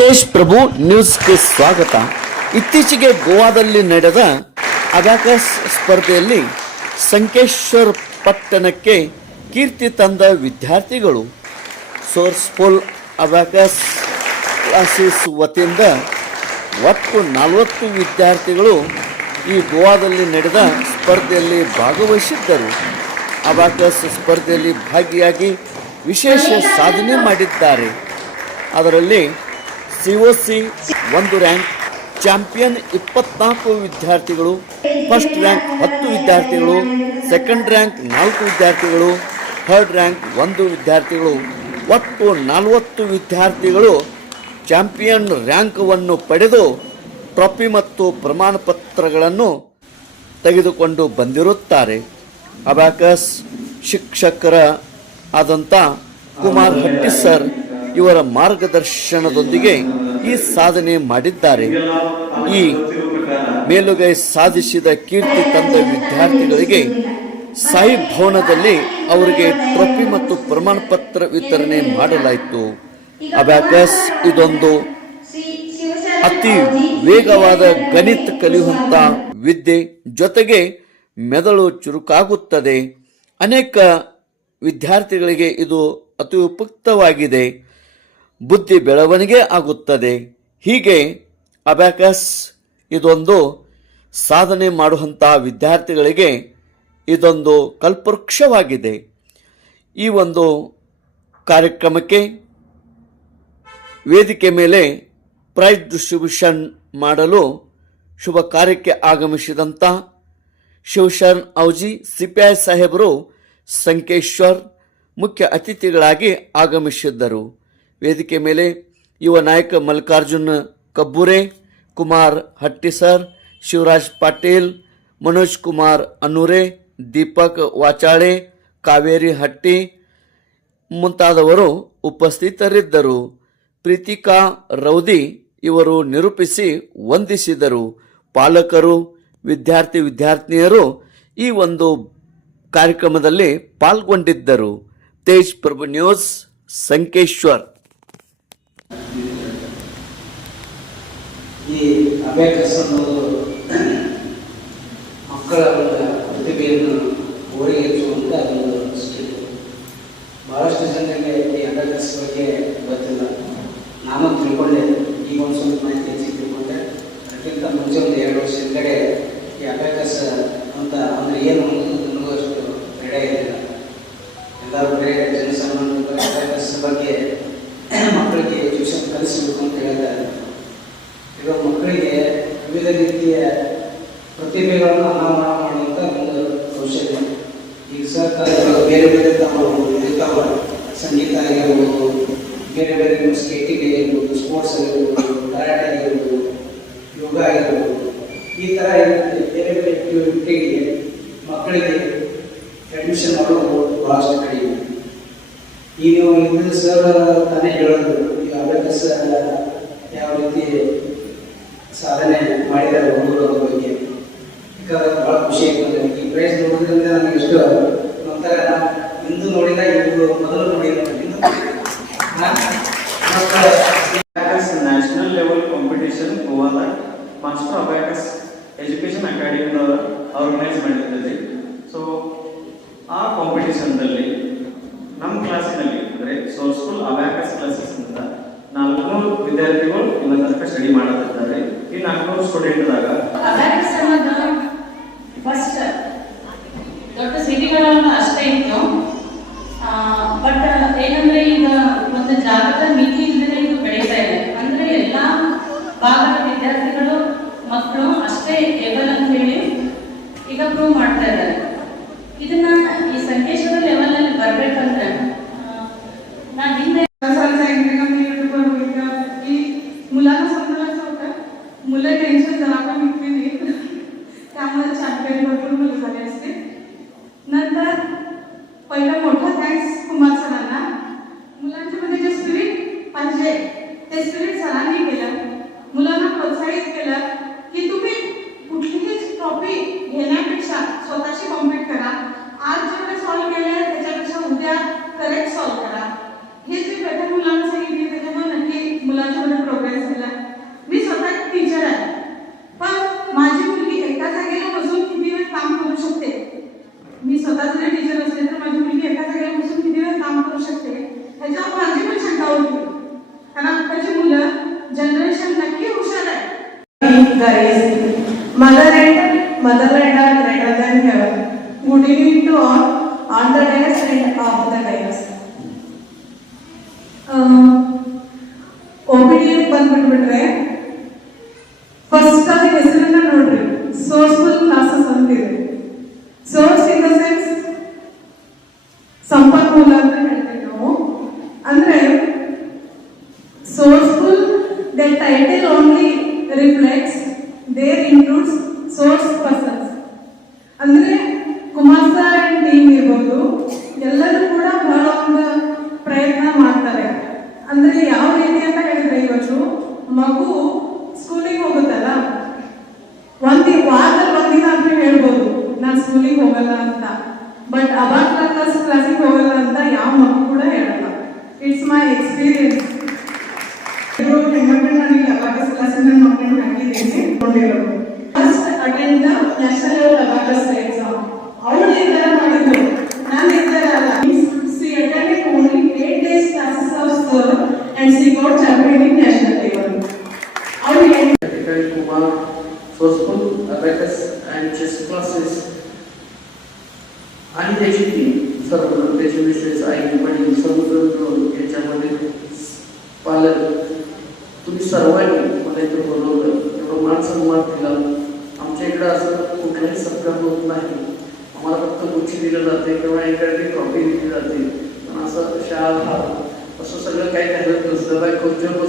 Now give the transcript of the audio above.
ತೇಜ್ ಪ್ರಭು ನ್ಯೂಸ್ಗೆ ಸ್ವಾಗತ. ಇತ್ತೀಚೆಗೆ ಗೋವಾದಲ್ಲಿ ನಡೆದ ಅಗಾಕಸ್ ಸ್ಪರ್ಧೆಯಲ್ಲಿ ಸಂಕೇಶ್ವರ್ ಪಟ್ಟಣಕ್ಕೆ ಕೀರ್ತಿ ತಂದ ವಿದ್ಯಾರ್ಥಿಗಳು. ಸೋರ್ಸ್ಫುಲ್ ಅಬಾಕಸ್ ಕ್ಲಾಸಸ್ ವತಿಯಿಂದ ಒಟ್ಟು ನಲವತ್ತು ವಿದ್ಯಾರ್ಥಿಗಳು ಈ ಗೋವಾದಲ್ಲಿ ನಡೆದ ಸ್ಪರ್ಧೆಯಲ್ಲಿ ಭಾಗವಹಿಸಿದ್ದರು. ಅಬಾಕಸ್ ಸ್ಪರ್ಧೆಯಲ್ಲಿ ಭಾಗಿಯಾಗಿ ವಿಶೇಷ ಸಾಧನೆ ಮಾಡಿದ್ದಾರೆ. ಅದರಲ್ಲಿ ಸಿ ಒ ಸಿ ಒಂದು ರ್ಯಾಂಕ್ ಚಾಂಪಿಯನ್ ಇಪ್ಪತ್ನಾಲ್ಕು ವಿದ್ಯಾರ್ಥಿಗಳು ಫಸ್ಟ್ ರ್ಯಾಂಕ್ ಹತ್ತು ವಿದ್ಯಾರ್ಥಿಗಳು ಸೆಕೆಂಡ್ ರ್ಯಾಂಕ್ ನಾಲ್ಕು ವಿದ್ಯಾರ್ಥಿಗಳು ಥರ್ಡ್ ರ್ಯಾಂಕ್ ಒಂದು ವಿದ್ಯಾರ್ಥಿಗಳು. ಒಟ್ಟು ನಲವತ್ತು ವಿದ್ಯಾರ್ಥಿಗಳು ಚಾಂಪಿಯನ್ ರ್ಯಾಂಕ್ವನ್ನು ಪಡೆದು ಟ್ರೋಫಿ ಮತ್ತು ಪ್ರಮಾಣ ಪತ್ರಗಳನ್ನು ತೆಗೆದುಕೊಂಡು ಬಂದಿರುತ್ತಾರೆ. ಅಬಾಕಸ್ ಶಿಕ್ಷಕರ ಆದಂಥ ಕುಮಾರ್ ಹಟ್ಟಿ ಸರ್ ಇವರ ಮಾರ್ಗದರ್ಶನದೊಂದಿಗೆ ಈ ಸಾಧನೆ ಮಾಡಿದ್ದಾರೆ. ಈ ಮೇಲುಗೈ ಸಾಧಿಸಿದ ಕೀರ್ತಿ ತಂದ ವಿದ್ಯಾರ್ಥಿಗಳಿಗೆ ಸಾಯಿ ಭವನದಲ್ಲಿ ಅವರಿಗೆ ಟ್ರೋಫಿ ಮತ್ತು ಪ್ರಮಾಣ ಪತ್ರ ವಿತರಣೆ ಮಾಡಲಾಯಿತು. ಅಬ್ಯಾಕಸ್, ಇದೊಂದು ಅತಿ ವೇಗವಾದ ಗಣಿತ ಕಲಿಯುವಂತ ವಿದ್ಯೆ. ಜೊತೆಗೆ ಮೆದಳು ಚುರುಕಾಗುತ್ತದೆ. ಅನೇಕ ವಿದ್ಯಾರ್ಥಿಗಳಿಗೆ ಇದು ಅತಿ ಉಪಯುಕ್ತವಾಗಿದೆ. ಬುದ್ಧಿ ಬೆಳವಣಿಗೆ ಆಗುತ್ತದೆ. ಹೀಗೆ ಅಬ್ಯಾಕಸ್ ಇದೊಂದು ಸಾಧನೆ ಮಾಡುವಂತಹ ವಿದ್ಯಾರ್ಥಿಗಳಿಗೆ ಇದೊಂದು ಕಲ್ಪವೃಕ್ಷವಾಗಿದೆ. ಈ ಒಂದು ಕಾರ್ಯಕ್ರಮಕ್ಕೆ ವೇದಿಕೆ ಮೇಲೆ ಪ್ರೈಸ್ ಡಿಸ್ಟ್ರಿಬ್ಯೂಷನ್ ಮಾಡಲು ಶುಭ ಕಾರ್ಯಕ್ಕೆ ಆಗಮಿಸಿದಂಥ ಶಿವಶರಣ್ ಔಜಿ, ಸಿಪಿಐ ಸಾಹೇಬರು ಸಂಕೇಶ್ವರ್ ಮುಖ್ಯ ಅತಿಥಿಗಳಾಗಿ ಆಗಮಿಸಿದ್ದರು. ವೇದಿಕೆ ಮೇಲೆ ಯುವ ನಾಯಕ ಮಲ್ಲಿಕಾರ್ಜುನ್ ಕಬ್ಬುರೆ, ಕುಮಾರ್ ಹಟ್ಟಿ ಸರ್, ಶಿವರಾಜ್ ಪಾಟೀಲ್, ಮನೋಜ್ ಕುಮಾರ್ ಅನೂರೆ ದೀಪಕ್ ವಾಚಾಳೆ, ಕಾವೇರಿ ಹಟ್ಟಿ ಮುಂತಾದವರು ಉಪಸ್ಥಿತರಿದ್ದರು. ಪ್ರೀತಿಕಾ ರೌದಿ ಇವರು ನಿರೂಪಿಸಿ ವಂದಿಸಿದರು. ಪಾಲಕರು, ವಿದ್ಯಾರ್ಥಿ ವಿದ್ಯಾರ್ಥಿನಿಯರು ಈ ಒಂದು ಕಾರ್ಯಕ್ರಮದಲ್ಲಿ ಪಾಲ್ಗೊಂಡಿದ್ದರು. ತೇಜ್ ಪ್ರಭು ನ್ಯೂಸ್, ಸಂಕೇಶ್ವರ್. ಈ ಅಬೇಕಸ್ ಅನ್ನೋದು ಮಕ್ಕಳ ಪ್ರತಿಭೆಯನ್ನು ಓರಿಗೆಚ್ಚುವಂಥ ಒಂದು ಸ್ಕಿಲ್ ಬಹಳಷ್ಟು ಜನರಿಗೆ ಈ ಅಬೇಕಸ್ ಬಗ್ಗೆ ಗೊತ್ತಿಲ್ಲ. ನಾನು ತಿಳ್ಕೊಂಡೆ. ಈಗ ಒಂದು ಸ್ವಲ್ಪ ಮಾಹಿತಿ ಹೆಚ್ಚಿಗೆ ತಿಳ್ಕೊಂಡೆ ಅದಕ್ಕಿಂತ ಮುಂಚೆ ಒಂದು ಎರಡು ವರ್ಷ ಹಿಂದಗಡೆ ಈ ಅಬ್ಯಾಕಸ್ ಅಂತ ಅಂದ್ರೆ ಏನು ಅನ್ನೋದು ನನಗೂ ಅಷ್ಟು ಐಡಿಯಾ ಇರಲಿಲ್ಲ ಎಲ್ಲರೂ ಬರೀ ಜನಸಾಮಾನ್ಯರು ಅಬ್ಯಾಕಸ್ ಬಗ್ಗೆ ಮಕ್ಕಳಿಗೆ ಟ್ಯೂಷನ್ ಕಲಿಸಬೇಕು ಅಂತ ಹೇಳ್ತಾರೆ ಈಗ ಮಕ್ಕಳಿಗೆ ವಿವಿಧ ರೀತಿಯ ಪ್ರತಿಭೆಗಳನ್ನು ಅನಾವರಣ ಮಾಡುವಂಥ ಒಂದು ಕೌಶಲ್ಯ ಈಗ ಸರ್ಕಾರಗಳು ಬೇರೆ ಬೇರೆ ಸಂಗೀತ ಆಗಿರ್ಬೋದು ಬೇರೆ ಬೇರೆ ಸ್ಕೇಟಿಂಗ್ ಆಗಿರ್ಬೋದು ಸ್ಪೋರ್ಟ್ಸ್ ಆಗಿರ್ಬೋದು ಕರಾಟೆ ಆಗಿರ್ಬೋದು ಯೋಗ ಆಗಿರ್ಬೋದು ಈ ಥರ. ಬೇರೆ ಬೇರೆ ಆ್ಯಕ್ಟಿವಿಟಿಗೆ ಮಕ್ಕಳಿಗೆ ಅಡ್ಮಿಷನ್ ಮಾಡೋದು ಭಾಳಷ್ಟು ಕಡಿಮೆ ಈಗ ಇದು ಸರ್ ತಾನೇ ಹೇಳೋದು ಈಗ ಅಭ್ಯಾಸ ಯಾವ ರೀತಿ ಸಾಧನೆ ಮಾಡಿದ್ದಾರೆ ಹುಡುಗರ ಬಗ್ಗೆ ಈಗ ಆರ್ಗನೈಸ್ ಮಾಡಿರ್ತದೆ ಸೊ ಆ ಕಾಂಪಿಟೇಷನ್ದಲ್ಲಿ ನಮ್ಮ ಕ್ಲಾಸಿನಲ್ಲಿ ಅಂದರೆ ಸೋರ್ಸ್ಫುಲ್ ಅಬ್ಯಾಕಸ್ ಕ್ಲಾಸಸ್ ಅಂತ ನಾಲ್ಕುನೂರು ವಿದ್ಯಾರ್ಥಿಗಳು ಇನ್ನೊಂದು ಸ್ಟಡಿ ಮಾಡುತ್ತಿದ್ದಾರೆ ಈ ನಾಲ್ಕುನೂರು ಸ್ಟೂಡೆಂಟ್ದಾಗ मुलं टेन्शन जरा पण इतके नाहीत त्यामुळे चॅम्पियन भरपूर मुलं झाले असते dynasty. Mother and motherland are greater than heaven. Good evening to all on the dais and off the dais. O P D ಬಂದ್ಬಿಟ್ಬಿಟ್ರೆ first ಅದು ಹೆಸರನ್ನ ನೋಡ್ರಿ ಸೋರ್ಸ್ಫುಲ್ ಕ್ಲಾಸಸ್ ಅಂತಿದೆ ಸೋರ್ಸ್ ಇನ್ ದ ಸೆನ್ಸ್ ಸಂಪನ್ಮೂಲ ಅಂತ ಅಂತ ಬಟ್ ಅವಾಗ ಕ್ಲಾಸ್ ಕ್ಲಾಸಿಗೆ ಹೋಗಲ್ಲ ಅಂತ ಯಾವ ಮಗು ಕೂಡ ಹೇಳಲ್ಲ ಇಟ್ಸ್ ಮೈ ಎಕ್ಸ್ಪೀರಿಯನ್ಸ್ ಇಬ್ರು ಹೆಣ್ಮಕ್ಳು ನಾನು ಇಲ್ಲಿ ಅಬಾಕಸ್ ಕ್ಲಾಸಿನ ಮಕ್ಕಳನ್ನ ಹಾಕಿದ್ದೀನಿ ನೋಡಿರೋದು first attend the national level abacus exam ಅವಳು ನಿರ್ಧಾರ ಮಾಡಿದ್ರು ನಾನು ನಿರ್ಧಾರ ಅಲ್ಲ she attended only eight days classes of sir and she got champion in national level ಅವಳು Technical Kumar, Forceful, Abacus and chess classes. आणि त्याची ती सर्व त्याचे विशेष आई वडील समुद्र याच्यामध्ये पालक तुम्ही सर्वांनी मला इथं बोलवलं. एवढं मान सन्मान दिला. आमच्या इकडं असं कुठलाही सत्कार होत नाही. आम्हाला फक्त गुच्छी दिलं जाते किंवा एखादी ट्रॉफी दिली जाते. पण असं शाळा असं सगळं काही घालत नसतं. बाय खुर्चीवर